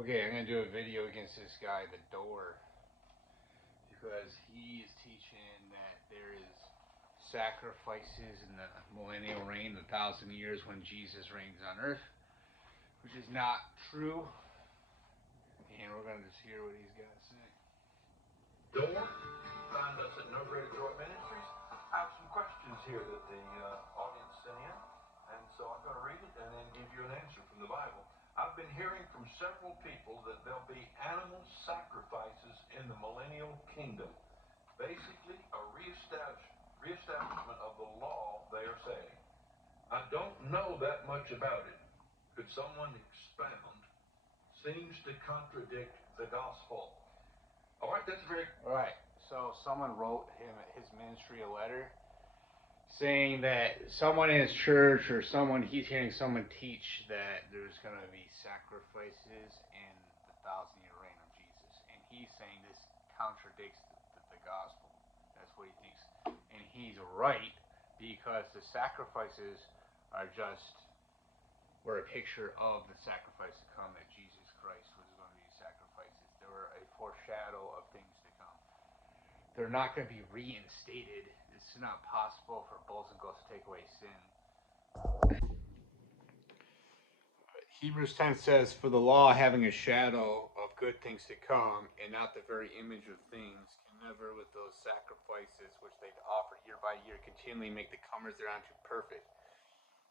Okay, I'm gonna do a video against this guy, the door, because he is teaching that there is sacrifices in the millennial reign, the 1,000 years when Jesus reigns on earth, which is not true. And we're gonna just hear what he's got to say. Door, find us at No Greater Joy Ministries. I have some questions here that the audience sent in, and so I'm going to read it and then give you an answer from the Bible. I've been hearing from several people that there'll be animal sacrifices in the millennial kingdom. Basically, a reestablishment of the law, they are saying. I don't know that much about it. Could someone expound? Seems to contradict the gospel. All right, that's very... All right, so someone wrote him, his ministry, a letter saying that someone in his church or he's hearing someone teach that there's going to be sacrifices in the 1,000-year reign of Jesus. And he's saying this contradicts the gospel. That's what he thinks. And he's right, because the sacrifices were a picture of the sacrifice to come, that Jesus Christ was going to be sacrifices. They were a foreshadow of things to come. They're not going to be reinstated. It's not possible for bulls and goats to take away sin. Hebrews 10 says, "For the law, having a shadow of good things to come, and not the very image of things, can never, with those sacrifices which they offer year by year, continually make the comers thereunto perfect."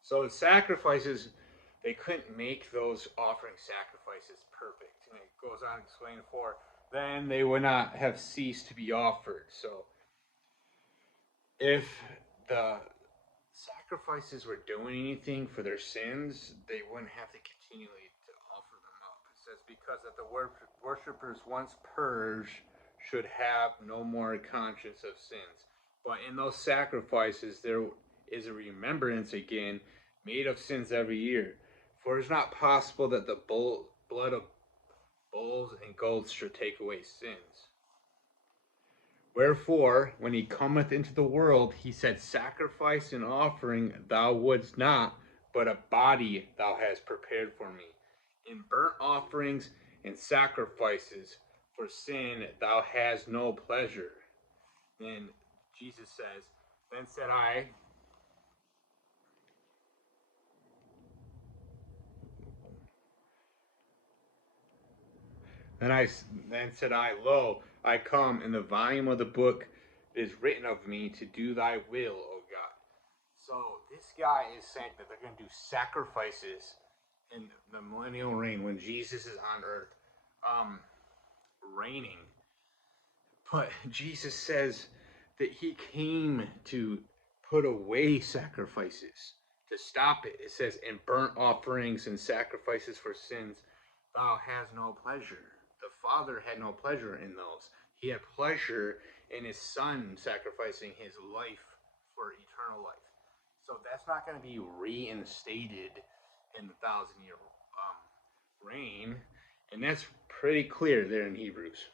So the sacrifices, they couldn't make those offering sacrifices perfect. And it goes on to explain, for then they would not have ceased to be offered. So if the sacrifices were doing anything for their sins, they wouldn't have to continually to offer them up. It says, because that the worshippers once purged should have no more conscience of sins. But in those sacrifices there is a remembrance again made of sins every year. For it is not possible that the blood of bulls and goats should take away sins. Wherefore, when he cometh into the world, he said, "Sacrifice and offering thou wouldst not, but a body thou hast prepared for me. In burnt offerings and sacrifices for sin thou hast no pleasure." Then Jesus says, "Then said I, then said I, Lo, I come, in the volume of the book is written of me to do thy will, O God." So this guy is saying that they're going to do sacrifices in the millennial reign when Jesus is on earth, reigning. But Jesus says that he came to put away sacrifices, to stop it. It says, "In burnt offerings and sacrifices for sins, thou hast no pleasure." The Father had no pleasure in those. He had pleasure in his Son sacrificing his life for eternal life. So that's not going to be reinstated in the 1,000-year reign. And that's pretty clear there in Hebrews.